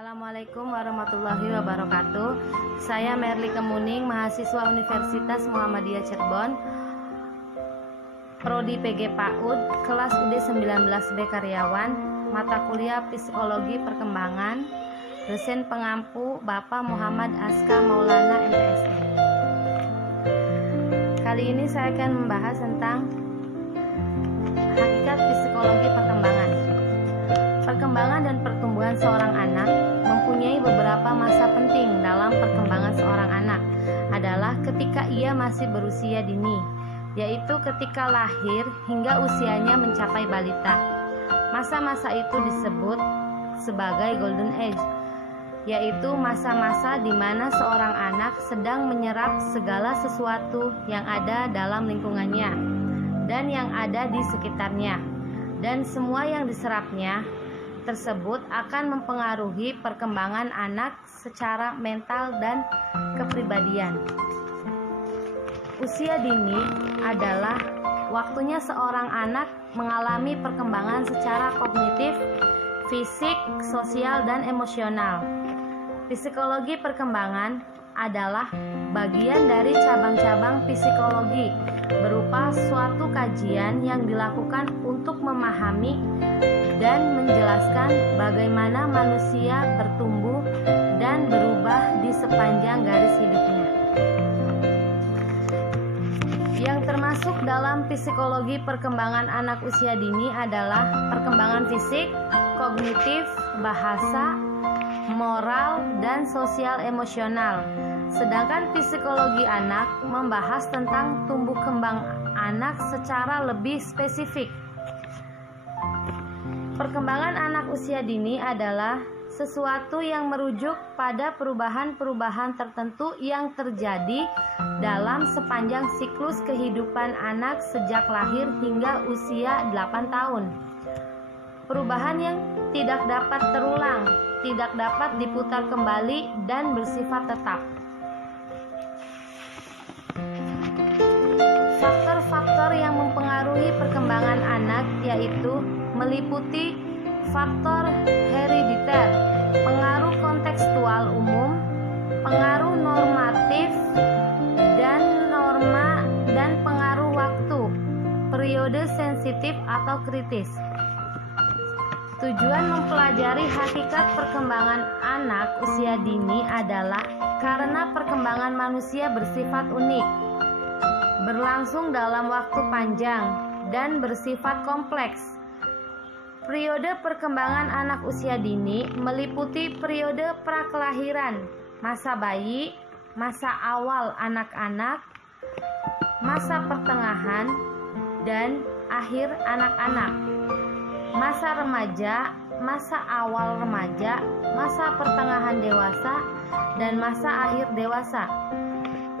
Assalamualaikum warahmatullahi wabarakatuh. Saya Merly Kemuning, mahasiswa Universitas Muhammadiyah Cirebon, Prodi PG PAUD, kelas UD 19B Karyawan, mata kuliah Psikologi Perkembangan, dosen pengampu Bapak Muhammad Aska Maulana MPSI. Kali ini saya akan membahas tentang hakikat psikologi perkembangan. Perkembangan dan pertumbuhan seorang anak mempunyai beberapa masa penting dalam perkembangan seorang anak adalah ketika ia masih berusia dini, yaitu ketika lahir hingga usianya mencapai balita. Masa-masa itu disebut sebagai golden age, yaitu masa-masa di mana seorang anak sedang menyerap segala sesuatu yang ada dalam lingkungannya dan yang ada di sekitarnya, dan semua yang diserapnya tersebut akan mempengaruhi perkembangan anak secara mental dan kepribadian. Usia dini adalah waktunya seorang anak mengalami perkembangan secara kognitif, fisik, sosial, dan emosional. Psikologi perkembangan adalah bagian dari cabang-cabang psikologi berupa suatu kajian yang dilakukan untuk memahami dan menjelaskan bagaimana manusia bertumbuh dan berubah di sepanjang garis hidupnya. Yang termasuk dalam psikologi perkembangan anak usia dini adalah perkembangan fisik, kognitif, bahasa, moral, dan sosial emosional. Sedangkan psikologi anak membahas tentang tumbuh kembang anak secara lebih spesifik. Perkembangan anak usia dini adalah sesuatu yang merujuk pada perubahan-perubahan tertentu yang terjadi dalam sepanjang siklus kehidupan anak sejak lahir hingga usia 8 tahun. Perubahan yang tidak dapat terulang, tidak dapat diputar kembali, dan bersifat tetap. Faktor-faktor yang mempengaruhi perkembangan anak yaitu meliputi faktor herediter, pengaruh kontekstual umum, pengaruh normatif dan norma, dan pengaruh waktu, periode sensitif atau kritis. Tujuan mempelajari hakikat perkembangan anak usia dini adalah karena perkembangan manusia bersifat unik, berlangsung dalam waktu panjang, dan bersifat kompleks. Periode perkembangan anak usia dini meliputi periode prakelahiran, masa bayi, masa awal anak-anak, masa pertengahan, dan akhir anak-anak, masa remaja, masa awal remaja, masa pertengahan dewasa, dan masa akhir dewasa.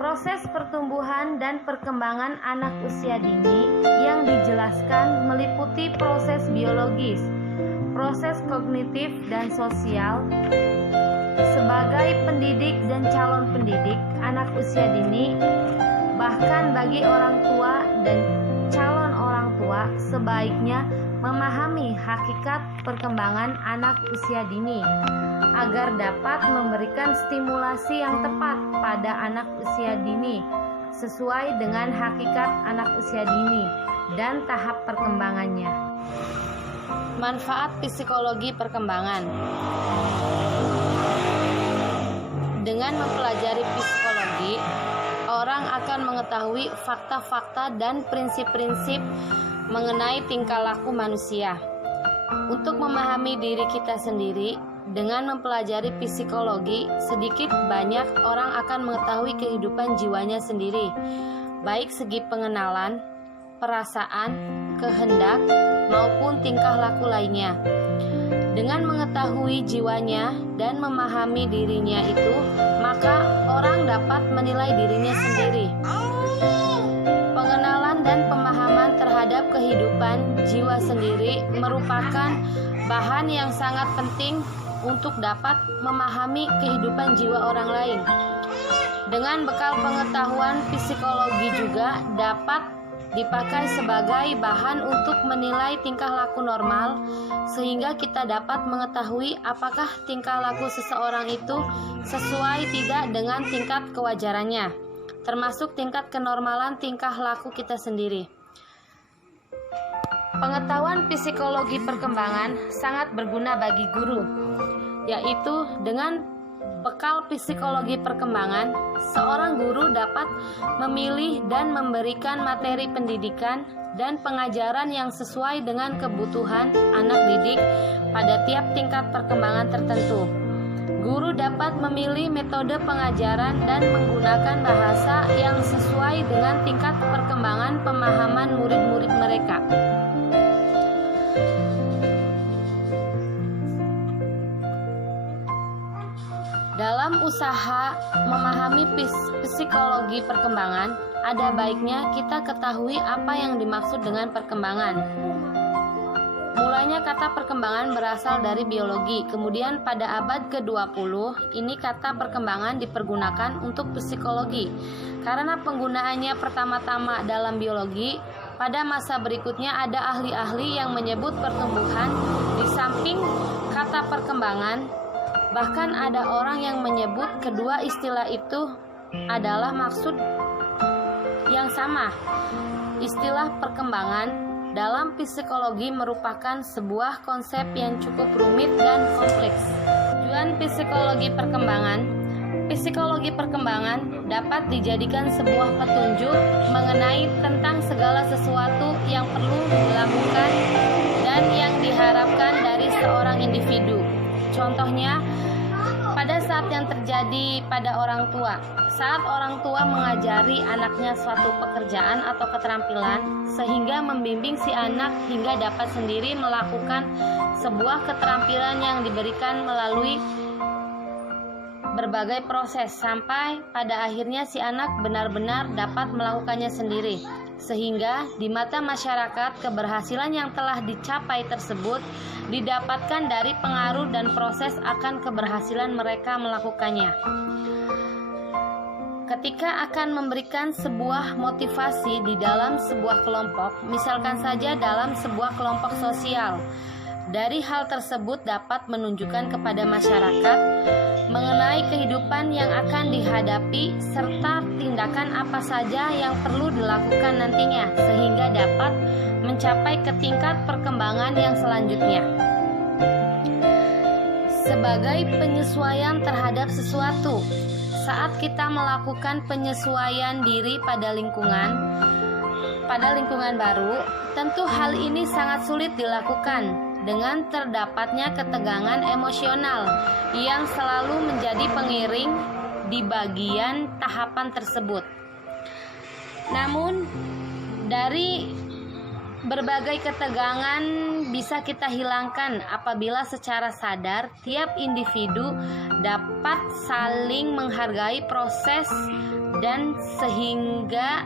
Proses pertumbuhan dan perkembangan anak usia dini yang dijelaskan meliputi proses biologis, proses kognitif dan sosial. Sebagai pendidik dan calon pendidik anak usia dini, bahkan bagi orang tua dan calon orang tua, sebaiknya memahami hakikat perkembangan anak usia dini agar dapat memberikan stimulasi yang tepat pada anak usia dini sesuai dengan hakikat anak usia dini dan tahap perkembangannya. Manfaat psikologi perkembangan. Dengan mempelajari psikologi, orang akan mengetahui fakta-fakta dan prinsip-prinsip mengenai tingkah laku manusia. Untuk memahami diri kita sendiri, dengan mempelajari psikologi, sedikit banyak orang akan mengetahui kehidupan jiwanya sendiri, baik segi pengenalan, perasaan, kehendak, maupun tingkah laku lainnya. Dengan mengetahui jiwanya dan memahami dirinya itu, maka orang dapat menilai dirinya sendiri. Pengenalan dan pemahaman terhadap kehidupan jiwa sendiri merupakan bahan yang sangat penting untuk dapat memahami kehidupan jiwa orang lain. Dengan bekal pengetahuan psikologi juga dapat dipakai sebagai bahan untuk menilai tingkah laku normal, sehingga kita dapat mengetahui apakah tingkah laku seseorang itu sesuai tidak dengan tingkat kewajarannya, termasuk tingkat kenormalan tingkah laku kita sendiri. Pengetahuan psikologi perkembangan sangat berguna bagi guru, yaitu dengan bekal psikologi perkembangan, seorang guru dapat memilih dan memberikan materi pendidikan dan pengajaran yang sesuai dengan kebutuhan anak didik pada tiap tingkat perkembangan tertentu. Guru dapat memilih metode pengajaran dan menggunakan bahasa yang sesuai dengan tingkat perkembangan pemahaman murid-murid mereka. Dalam usaha memahami psikologi perkembangan, ada baiknya kita ketahui apa yang dimaksud dengan perkembangan. Mulanya kata perkembangan berasal dari biologi, kemudian pada abad ke-20 ini kata perkembangan dipergunakan untuk psikologi. Karena penggunaannya pertama-tama dalam biologi, pada masa berikutnya ada ahli-ahli yang menyebut pertumbuhan di samping kata perkembangan. Bahkan ada orang yang menyebut kedua istilah itu adalah maksud yang sama. Istilah perkembangan dalam psikologi merupakan sebuah konsep yang cukup rumit dan kompleks. Tujuan psikologi perkembangan dapat dijadikan sebuah petunjuk mengenai tentang segala sesuatu yang perlu dilakukan dan yang diharapkan dari seorang individu. Contohnya, pada saat yang terjadi pada orang tua, saat orang tua mengajari anaknya suatu pekerjaan atau keterampilan, sehingga membimbing si anak hingga dapat sendiri melakukan sebuah keterampilan yang diberikan melalui berbagai proses, sampai pada akhirnya si anak benar-benar dapat melakukannya sendiri. Sehingga di mata masyarakat keberhasilan yang telah dicapai tersebut didapatkan dari pengaruh dan proses akan keberhasilan mereka melakukannya. Ketika akan memberikan sebuah motivasi di dalam sebuah kelompok, misalkan saja dalam sebuah kelompok sosial, dari hal tersebut dapat menunjukkan kepada masyarakat mengenai kehidupan yang akan dihadapi serta tindakan apa saja yang perlu dilakukan nantinya sehingga dapat mencapai ke tingkat perkembangan yang selanjutnya. Sebagai penyesuaian terhadap sesuatu, saat kita melakukan penyesuaian diri pada lingkungan baru, tentu hal ini sangat sulit dilakukan dengan terdapatnya ketegangan emosional yang selalu menjadi pengiring di bagian tahapan tersebut. Namun, dari berbagai ketegangan bisa kita hilangkan apabila secara sadar tiap individu dapat saling menghargai proses dan sehingga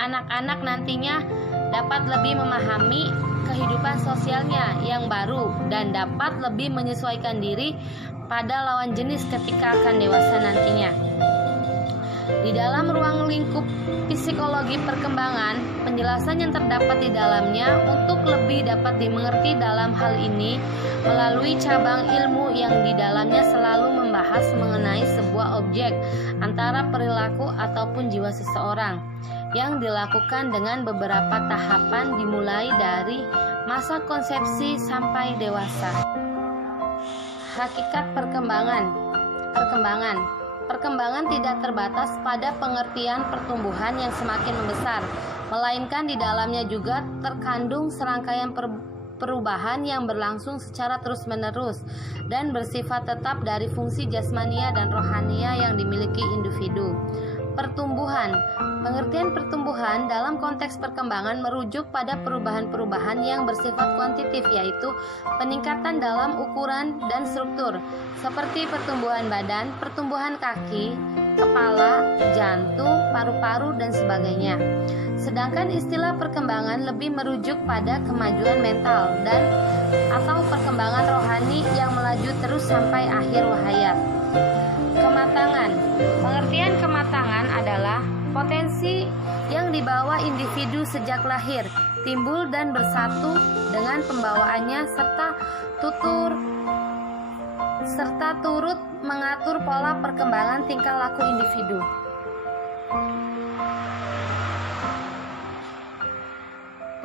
anak-anak nantinya dapat lebih memahami kehidupan sosialnya yang baru dan dapat lebih menyesuaikan diri pada lawan jenis ketika akan dewasa nantinya. Di dalam ruang lingkup psikologi perkembangan, penjelasan yang terdapat di dalamnya untuk lebih dapat dimengerti dalam hal ini melalui cabang ilmu yang di dalamnya selalu membahas mengenai sebuah objek antara perilaku ataupun jiwa seseorang yang dilakukan dengan beberapa tahapan dimulai dari masa konsepsi sampai dewasa. Hakikat Perkembangan tidak terbatas pada pengertian pertumbuhan yang semakin membesar, melainkan di dalamnya juga terkandung serangkaian perubahan yang berlangsung secara terus-menerus dan bersifat tetap dari fungsi jasmania dan rohania yang dimiliki individu. Pengertian pertumbuhan dalam konteks perkembangan merujuk pada perubahan-perubahan yang bersifat kuantitatif, yaitu peningkatan dalam ukuran dan struktur, seperti pertumbuhan badan, pertumbuhan kaki, kepala, jantung, paru-paru, dan sebagainya. Sedangkan istilah perkembangan lebih merujuk pada kemajuan mental dan atau perkembangan rohani yang melaju terus sampai akhir hayat. Kematangan. Pengertian kematangan adalah Potensi yang dibawa individu sejak lahir timbul dan bersatu dengan pembawaannya serta turut mengatur pola perkembangan tingkah laku individu.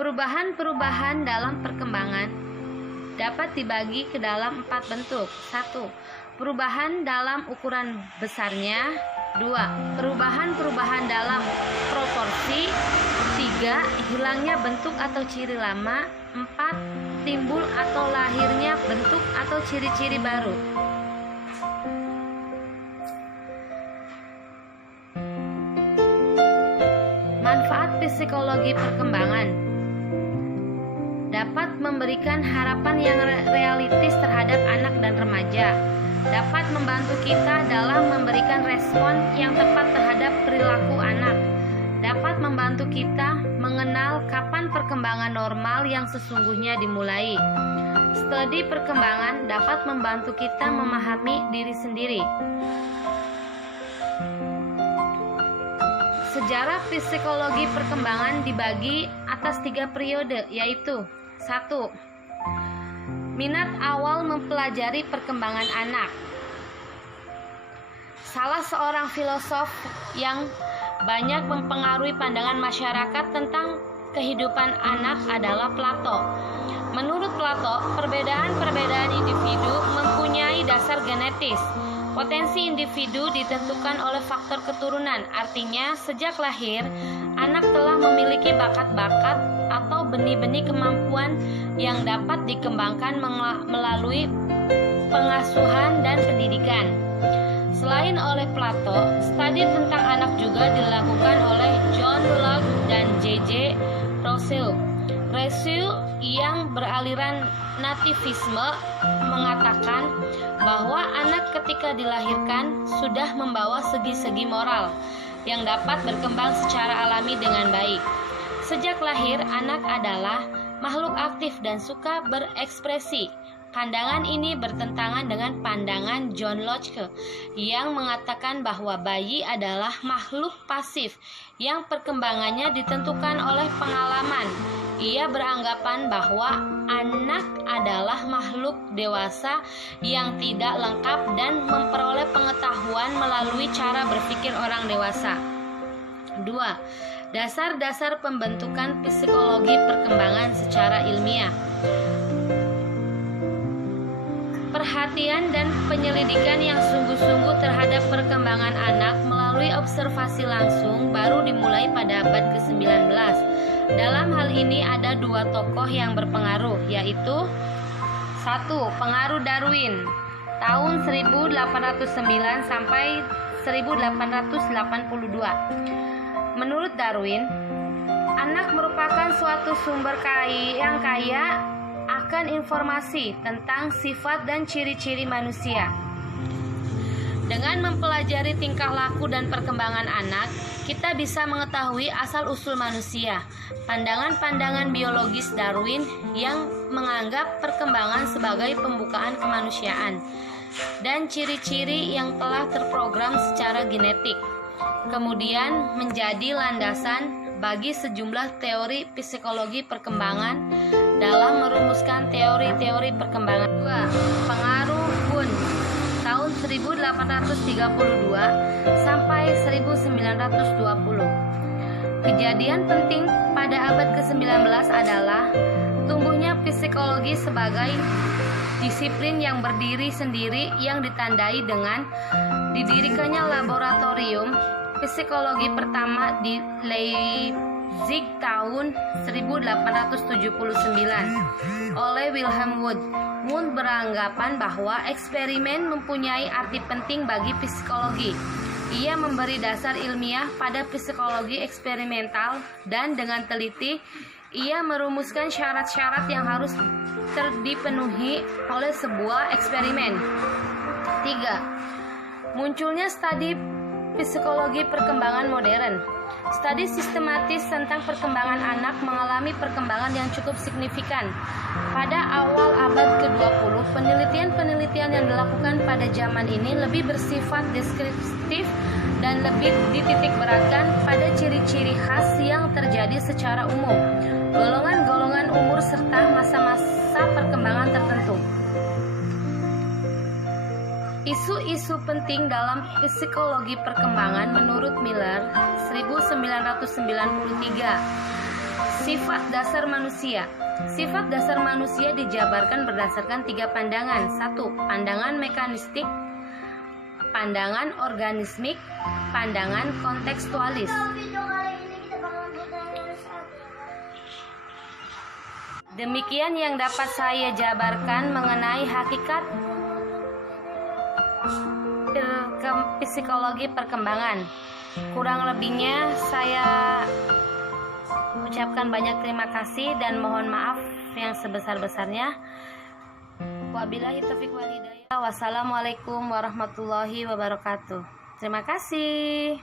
Perubahan-perubahan dalam perkembangan dapat dibagi ke dalam 4 bentuk. 1. Perubahan dalam ukuran besarnya. 2. Perubahan-perubahan dalam proporsi. 3. Hilangnya bentuk atau ciri lama. 4. Timbul atau lahirnya bentuk atau ciri-ciri baru. Manfaat psikologi perkembangan dapat memberikan harapan yang realistis terhadap anak dan remaja, dapat membantu kita dalam memberikan respon yang tepat terhadap perilaku anak, dapat membantu kita mengenal kapan perkembangan normal yang sesungguhnya dimulai. Studi perkembangan dapat membantu kita memahami diri sendiri. Sejarah psikologi perkembangan dibagi atas 3 periode, yaitu 1. Minat awal mempelajari perkembangan anak. Salah seorang filosof yang banyak mempengaruhi pandangan masyarakat tentang kehidupan anak adalah Plato. Menurut Plato, perbedaan-perbedaan individu mempunyai dasar genetis. Potensi individu ditentukan oleh faktor keturunan, artinya sejak lahir, anak telah memiliki bakat-bakat atau benih-benih kemampuan yang dapat dikembangkan melalui pengasuhan dan pendidikan. Selain oleh Plato, studi tentang anak juga dilakukan oleh John Locke dan J.J. Rousseau. Rousseau yang beraliran nativisme mengatakan bahwa anak ketika dilahirkan sudah membawa segi-segi moral yang dapat berkembang secara alami dengan baik. Sejak lahir, anak adalah makhluk aktif dan suka berekspresi. Pandangan ini bertentangan dengan pandangan John Locke yang mengatakan bahwa bayi adalah makhluk pasif yang perkembangannya ditentukan oleh pengalaman. Ia beranggapan bahwa anak adalah makhluk dewasa yang tidak lengkap dan memperoleh pengetahuan melalui cara berpikir orang dewasa. 2. Dasar-dasar pembentukan psikologi perkembangan secara ilmiah. Perhatian dan penyelidikan yang sungguh-sungguh terhadap perkembangan anak melalui observasi langsung baru dimulai pada abad ke-19. Dalam hal ini ada 2 tokoh yang berpengaruh, yaitu 1. Pengaruh Darwin tahun 1809 sampai 1882. Menurut Darwin, anak merupakan suatu sumber yang kaya akan informasi tentang sifat dan ciri-ciri manusia. Dengan mempelajari tingkah laku dan perkembangan anak, kita bisa mengetahui asal-usul manusia. Pandangan-pandangan biologis Darwin yang menganggap perkembangan sebagai pembukaan kemanusiaan dan ciri-ciri yang telah terprogram secara genetik, kemudian menjadi landasan bagi sejumlah teori psikologi perkembangan dalam merumuskan teori-teori perkembangan. 2. Pengaruh Kuhn tahun 1832 sampai 1920. Kejadian penting pada abad ke-19 adalah tumbuhnya psikologi sebagai disiplin yang berdiri sendiri yang ditandai dengan didirikannya laboratorium psikologi pertama di Leipzig tahun 1879 oleh Wilhelm Wundt. Wundt beranggapan bahwa eksperimen mempunyai arti penting bagi psikologi. Ia memberi dasar ilmiah pada psikologi eksperimental dan dengan teliti ia merumuskan syarat-syarat yang harus dipenuhi oleh sebuah eksperimen. 3. Munculnya studi psikologi perkembangan modern. Studi sistematis tentang perkembangan anak mengalami perkembangan yang cukup signifikan. Pada awal abad ke-20, penelitian-penelitian yang dilakukan pada zaman ini lebih bersifat deskriptif dan lebih dititik beratkan pada ciri-ciri khas yang terjadi secara umum, golongan-golongan umur serta masa-masa perkembangan tertentu. Isu-isu penting dalam psikologi perkembangan menurut Miller 1993. Sifat dasar manusia. Sifat dasar manusia dijabarkan berdasarkan 3 pandangan. 1. Pandangan mekanistik, pandangan organismik, pandangan kontekstualis. Demikian yang dapat saya jabarkan mengenai hakikat psikologi perkembangan. Kurang lebihnya saya ucapkan banyak terima kasih dan mohon maaf yang sebesar-besarnya. Wabillahi taufiq wal hidayah. Wassalamualaikum warahmatullahi wabarakatuh. Terima kasih.